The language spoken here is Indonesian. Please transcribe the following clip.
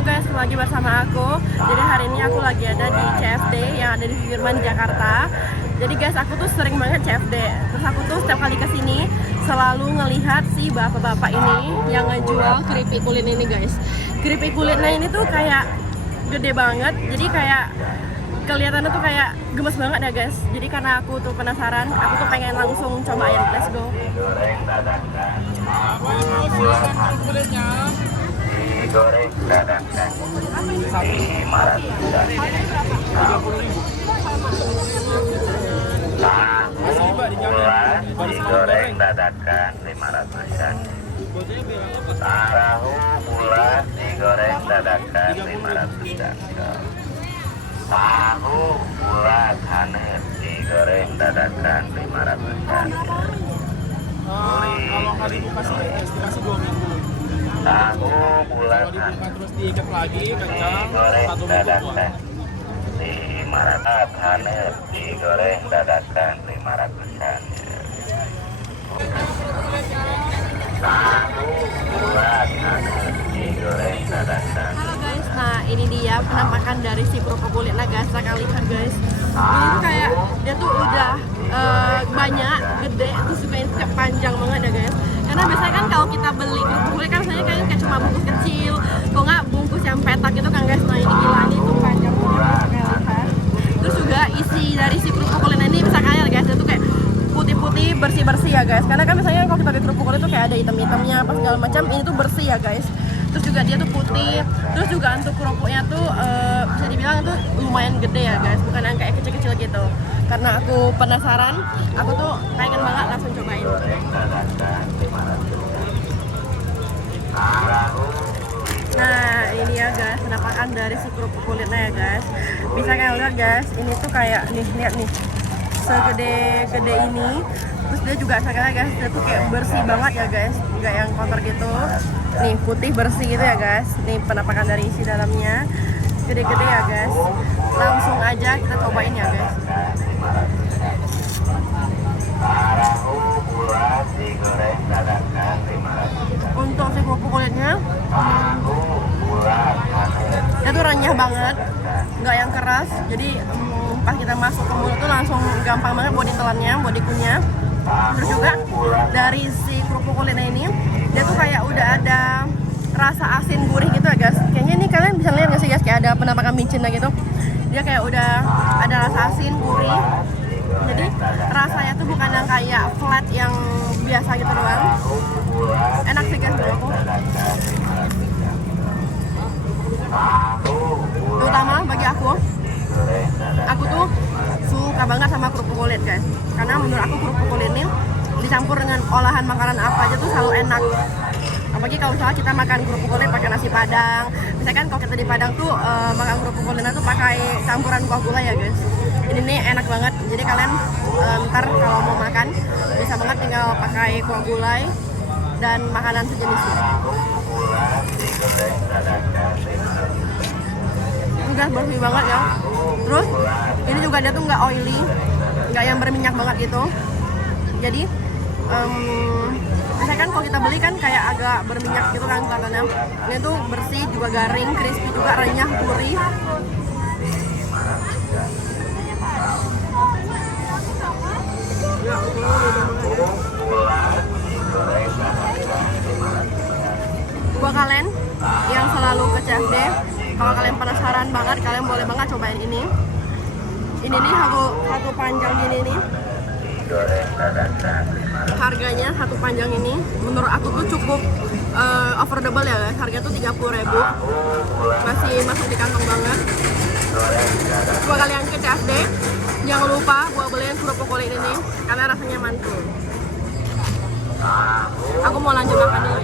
Halo guys, lagi bersama aku. Jadi hari ini aku lagi ada di CFD yang ada di Sudirman, Jakarta. Jadi guys, aku tuh sering banget CFD. Terus aku tuh setiap kali kesini selalu ngelihat si bapak-bapak ini yang ngejual keripik kulit ini guys. Keripik kulitnya ini tuh kayak gede banget. Jadi kayak kelihatannya tuh kayak gemes banget ya guys. Jadi karena aku tuh penasaran, aku tuh pengen langsung cobain. Let's go. Goreng dadakan 500 digoreng dadakan 500-an. Tahu bulat digoreng dadakan 500-an. Tahu bulat hanet digoreng dadakan 500-an. Kalau nggak dibuka sih estimasi 2 minggu. Tahu bulat Kalau dibuka terus diikat lagi kencang 1 minggu buat. 500 hanet digoreng dadakan 500-an. Tahu bulat hanet digoreng dadakan. Halo guys, nah ini dia penampakan dari si kerupuk kulit Nagasa kali kan guys. Ini tuh kayak dia tuh udah banyak, gede, terus juga ini kayak panjang banget ya guys. Karena biasanya kan kalau kita beli kerupuk kulit kan biasanya kayak cuma bungkus kecil, kok nggak bungkus yang petak gitu kan guys. Nah ini gila, ini tuh panjang banget kan. Terus juga isi dari si kerupuk kulit ini bisa kaya guys, dia tuh kayak putih-putih, bersih-bersih ya guys. Karena kan misalnya kalau kita beli kerupuk kulit tuh kayak ada hitam-hitamnya apa segala macam, ini tuh bersih ya guys. Terus juga dia tuh putih, terus juga untuk kerupuknya tuh bisa dibilang itu lumayan gede ya guys, bukan yang kayak kecil-kecil gitu. Karena aku penasaran, aku tuh pengen banget langsung cobain. Nah ini ya guys, penampakan dari si kerupuk kulitnya ya guys. Bisa kalian lihat guys, ini tuh kayak nih, lihat nih, segede-gede ini. Terus dia juga sekarang guys, dia tuh kayak bersih banget ya guys, nggak yang kotor gitu. Nih putih bersih gitu ya guys. Nih penampakan dari isi dalamnya, gede-gede ya guys. Langsung aja kita cobain ya guys. Tahu bulat digoreng dadakan 500-an. Untuk si kerupuk kulitnya, Tahu bulat hanet dia tuh renyah banget, nggak yang keras. Jadi pas kita masuk ke mulut tuh langsung gampang banget buat ditelannya, buat dikunyah. Terus juga dari si kerupuk kulitnya ini, dia tuh kayak udah ada rasa asin gurih gitu ya guys. Kayaknya ini kalian bisa lihat nggak sih guys, kayak ada penampakan micinnya gitu. Dia kayak udah ada rasa asin gurih. Jadi rasanya tuh bukan yang kayak flat yang biasa gitu doang. Enak sih guys menurut aku. Terutama bagi aku tuh suka banget sama kerupuk kulit guys. Karena menurut aku kerupuk kulit ini dicampur dengan olahan makanan apa aja tuh selalu enak. Apalagi kalau misalnya kita makan kerupuk kulit pakai nasi padang. Misalkan kalau kita di Padang tuh makan kerupuk kulitnya tuh pakai campuran kuah gulai ya guys. Ini nih enak banget. Jadi kalian ntar kalau mau makan bisa banget tinggal pakai kuah gulai dan makanan sejenisnya. Ini guys bersih banget ya. Terus ini juga dia tuh nggak oily, nggak yang berminyak banget gitu. Jadi misalkan kalau kita beli kan kayak agak berminyak gitu kan kelihatannya. Ini tuh bersih, juga garing, crispy juga, renyah, gurih. Buat kalian yang selalu ke CFD, kalau kalian penasaran banget, kalian boleh banget cobain ini. Ini nih satu panjang gini nih. Harganya satu panjang ini menurut aku tuh cukup affordable ya guys. Harganya tuh 30.000. Masih masuk di kantong banget. Buat kalian ke CFD, jangan lupa buat beliin kerupuk kulit ini karena rasanya mantul. Aku mau lanjut makan dulu.